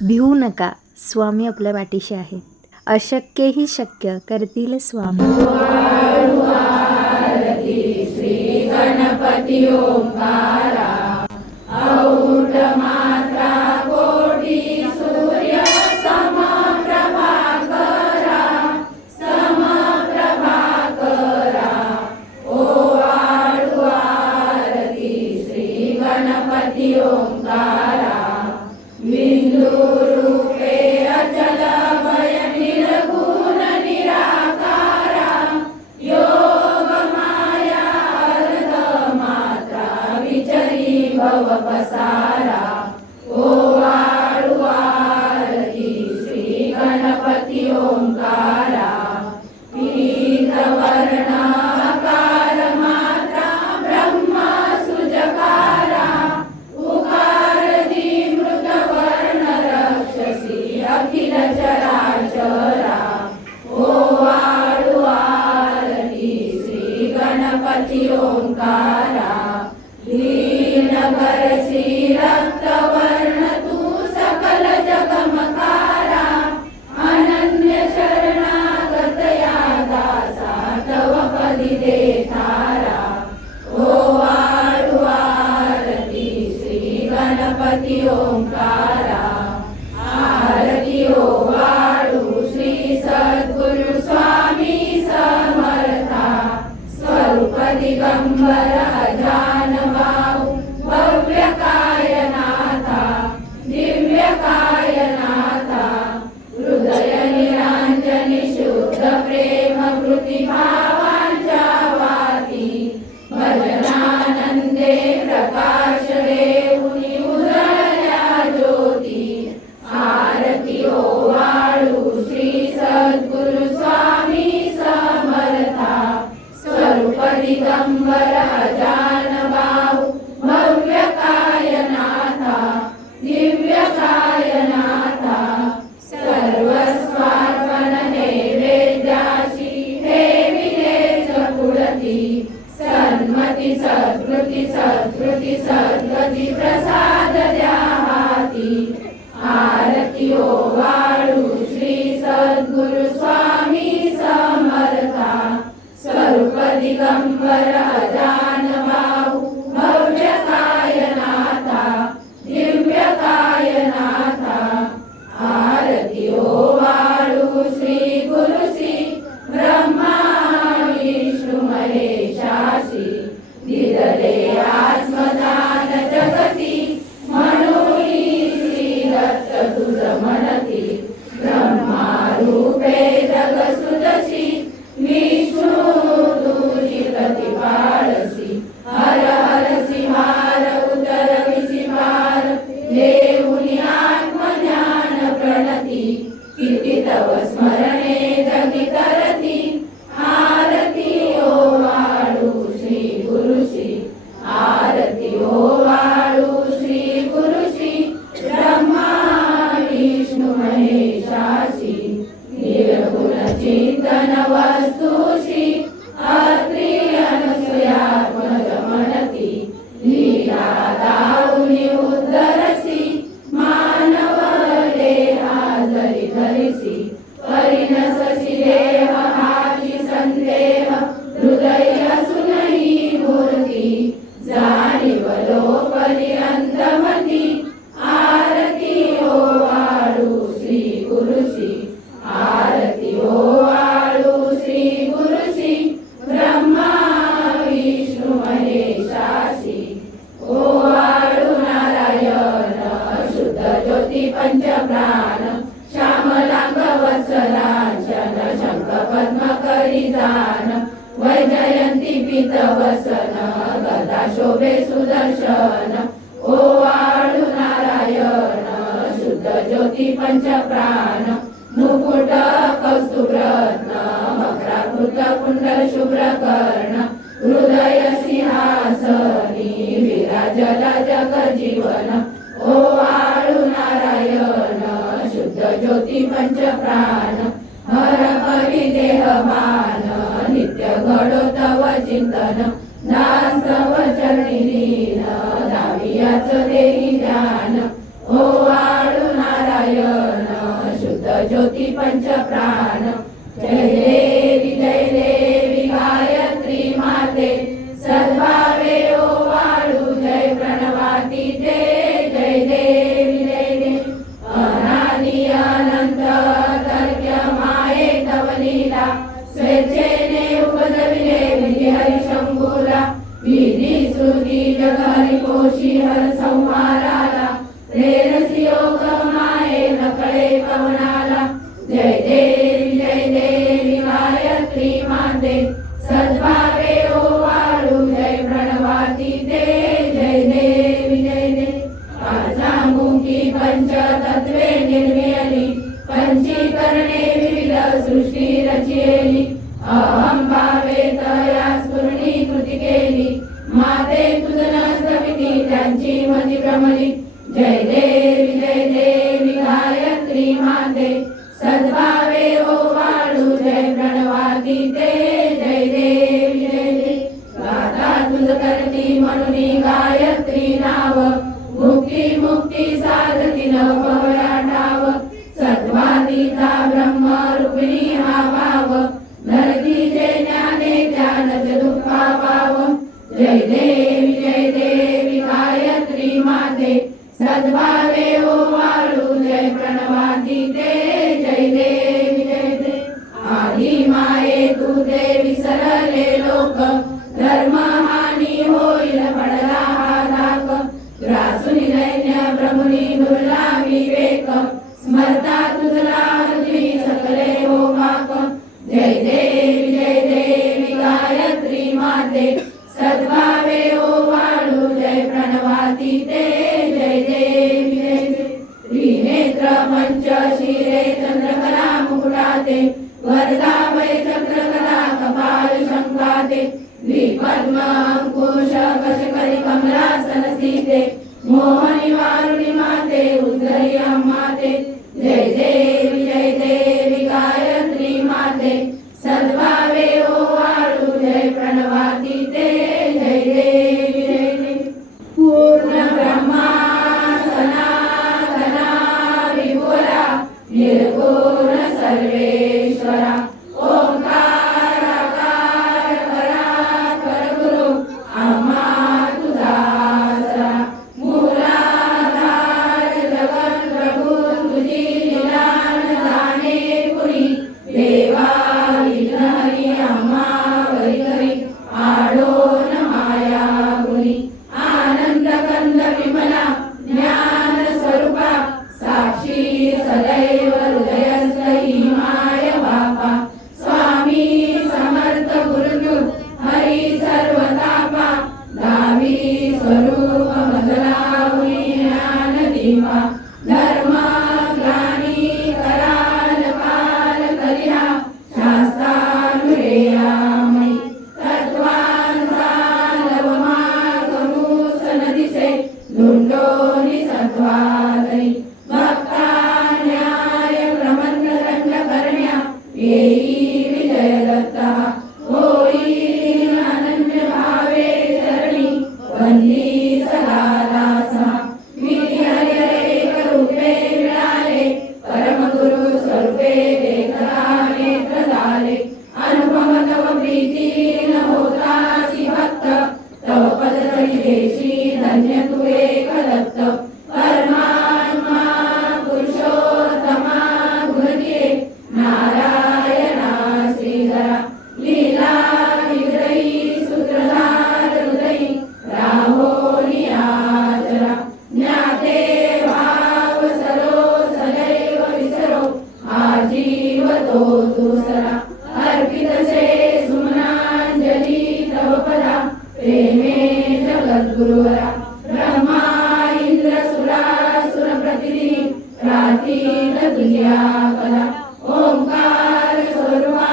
भिवू नका, स्वामी आपल्या पाठीशी आहेत. अशक्यही शक्य करतील स्वामी. श्री गणपती ओंकारा, औढ मात्रा कोटी सूर्य समप्रभा करा, ओ आळू आरती श्री गणपती ओंकारा. बिंदू रूपे अचल भय निर्गुण निराकारा, योग माया अर्ध मात्रा विचरी भव पसारा. ओ आळू आरती श्री गणपती ओंकारा. पीत वर्ण आकार मात्रा ब्रह्म सुजकारा, उकार मृत वर्ण रक्षसी अखिल चराचरा. ओ आळू आरती श्री गणपती ओंकारा. दीन भरसी रक्तवर्ण तू सकल जगमकारा, अनन्य शरणागत या दासा तव पदी दे थारा. ओ आळू आरती श्री गणपती ओंकारा. आरती ओ आळू श्री सद्गुरु स्वामी समर्था, स्वरूप दिगंबर अजान बाहू भव्य कायनाथा, दिव्य कायनाथा. हृदय निरांजनी शुद्ध प्रेम कृती भावांच्या वाती, भजनानंदे प्रकाश देऊनी उजळल्या ज्योती. आरती ओ आळू श्री सद्गुरु स्वामी समर्था, स्वरूप दिगंबर अजान बाहू भव्य कायनाथा, दिव्य कायनाथा. सर्वस्वार्पण नैवेद्याशी ठेविलेच पुढती, सन्मती सत्कृती सत्कृती सद्गती प्रसाद द्या हाती. आरती ओ आळू श्री सद्गुरु स्वामी समर्था, स्वरूप दिगंबर अजान बाहू भव्य कायनाथा, दिव्य कायनाथा. आरती ओ आळू श्री गुरुसी ब्रह्मा विष्णू महेशासी, दिदले आत्मदान जगती, म्हणून श्री दत्त तुझ म्हणती. ब्रह्मा रूपे जग सुदशी, विष्णू तुझी प्रतिपाळसी. हर हरसी हार उतरविसी पार, देऊनी आत्मज्ञान प्रणती. किती तव स्मरणे जगी करती, आरती ओ आळू श्री गुरुशी. आरती ओ आळू श्री गुरुशी, ब्रह्मा विष्णू महेशासी. निर्गुण चिंतन वस्तुशी, अत्री अनुसयात्मज म्हणती. लीला दाऊनी उद्धरसी, मानव देहा जरी धरिसी. परिणससी देह हाची संदेह, हृदय असूनही मूर्ती. जाणीव लोपली अंतमती, आरती ओ आळू श्री गुरुशी. आरती ओ आळू श्री गुरुशी, ब्रह्मा विष्णू महेशासी. ओ आळू नारायण शुद्ध ज्योती पंचप्राण, श्यामलांग वत्सलांचन शंख पद्म करी जान. वैजयंती पीत वसन, गदा शोभे सुदर्शन. ओ आळू नारायण शुद्ध ज्योती पंचप्राण, मुकुट कौस्तुभ रत्न मकराकृत कुंडल शुभ्र कर्ण. हृदय सिंहासनी विराजला जग जीवन. ओ आळू नारायण शुद्ध ज्योती पंचप्राण, हर परी देहमान नित्य घडो तव चिंतन. दास तव चरणी लीन, दावियाच देही ध्यान. ओ आळू नारायण ज्योती पंच प्राण जय देवी गायत्री माते सद्भावे ओवाळू जय प्रणवाती ते जय देवी अनादि अनंत तर्क्य माये तव लीला स्वेच्छेने उपजविले विधी हरिशंभूला विधी श्रुती जग हरिकोशी हर संहाराला प्रेरसी योग माये नकळे पवनाला जय देवी गायत्री माते सद्भावे ओवाळू जय प्रणवाती ते जय देवी पाचामुखी पंचतत्वे निर्मियली पंचीकरणे विविध सृष्टी रचियली अहं भावे तया स्फुरणी कृती केली माते तुझं नसविती त्यांची मती भ्रमली जय देवी गायत्री माते सद्भावे ओवाळू जय प्रणवाती ते जय देवी गाता तुझ करती म्हणून गायत्री नाव मुक्ती साधती नवया ठाव सत्वातीता ब्रह्म रूपिणी हा भाव धरती जे ज्ञाने ज्ञानच दुःखा पाव जय देवी गायत्री माते सद्भावे ओवाळू जय प्रणवाती ते जय देवी आधी माये तू देवी सरले लोक धर्म हानी होईल पडला हा धाक ग्रासुनी दैन्य ब्रह्मणी दुर्ला विवेक स्मरता तुझला तुझी सकले हो पाक जय देवी गायत्री माते सद्भावे ओवाळू जय प्रणवाती ते जय देवी त्रिनेत्र पंच शिरे चंद्रकला मुकुटाते वरदा वै चक्रकला कपाल शंकाते द्विपद्म अंकुश कशकरी कमलासन सीते मोहनी वारुणी माते उद्धरी माते जय देवी गायत्री माते सद्भावे ओवाळू जय प्रणवाती ते जय देवी पूर्ण ब्रह्मा सनातना विपुला निर्गुण सर्वेश्वरा ओंकार परात्पर गुरु आम्हा तुझा आसरा मूलाधार जगत प्रभू तुझी लीला न जाणे कुणी देवा हरी आम्हा वरी आडोन माया गुणी आनंद कंद विमला ज्ञान स्वरूपा साक्षी सदैव हृदयस्थी माय बापा स्वामी समर्थ गुरुदूत हरी सर्वतापा दावी स्वरूप मजलावी ज्ञान दीपा धर्म ग्लानी कराल काल करिया शास्त्रानुरेयामयी तत्वांचा लवमार्गमुस नदिसे धुंडोनी सत्वादरी भक्ता न्याय प्रमंड दंड करण्या येई विजय दत्ता होई अनन्य भावे चरणी वंदी सदा दासा विधी हरी एक रूपे मिळाले परम गुरु स्वरूपे देखता नेत्र झाले अनुपम तव प्रीती न होतासी भक्त तव पद तरी देशी धन्य तू एक दत्त परमात्मा पुरुषोत्तमा गुणदिये नारायणा श्रीधरा लीला विग्रही सूत्रधार हृदयी राहोनी आचरा ज्ञाते भाव सरो सदैव विसरो आजीव तो दुसरा अर्पितसे सुमनांजली तव पदा प्रेमे जगद्गुरुवरा ब्रह्मा इंद्र सुरासुर प्रतिदिनी प्रार्थीत तुझ्या कला ओंकार स्वरूपा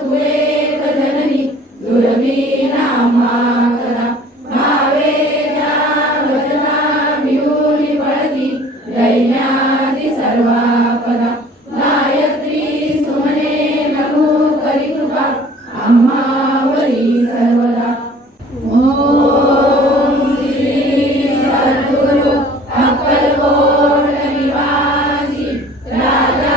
तू एक जननी दुर्वी नामा कला भावे त्या वचना मिळून पळती दैन्यादी सर्वा पदा गायत्री सुमने नमो करी कृपा आम्हावरी सर्वदा ओम श्री सद्गुरु अक्कलकोट निवासी राजा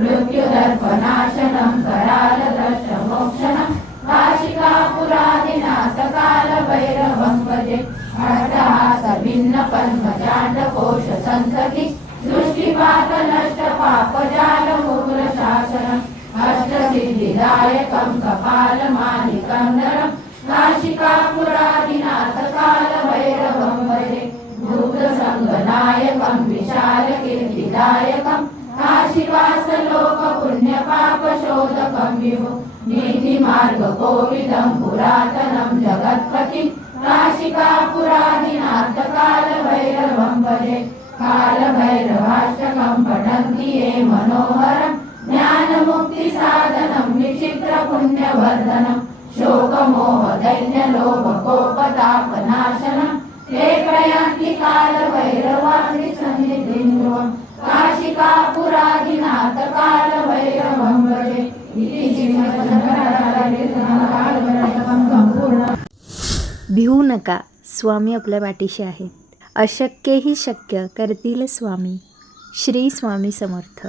मृत्युदर्पनाशनं करालदर्शमोक्षणं काशिकापुरादिनाथ कालभैरवं भजे अट्टहासभिन्नपद्मजाण्डकोशसन्तति दृष्टिपातनष्टपापजालमुग्रशासनम् अष्टसिद्धिदायकं कपालमालिकं नरं काशिकापुरादिनाथ कालभैरवं भजे भूतसङ्गनायकं विशालकीर्तिदायकं काशीवासलोकपुण्यपापशोधकं विभो नीतिमार्गकोविदं पुरातनं जगत्पतिं काशिकापुरादिनाथ कालभैरवं भजे कालभैरवाष्टकं पठन्ति ये मनोहरं ज्ञानमुक्तिसाधनं विचित्रपुण्यवर्धनं शोकमोहदैन्यलोभकोपतापनाशनं ते प्रयान्ति कालभैरवादिसन्निधिं काशिकापुरादिनाथ कालभैरवं भजे इति श्रीमद् भिवू नका, स्वामी आपल्या पाठीशी आहेत. अशक्यही शक्य करतील स्वामी. श्री स्वामी समर्थ.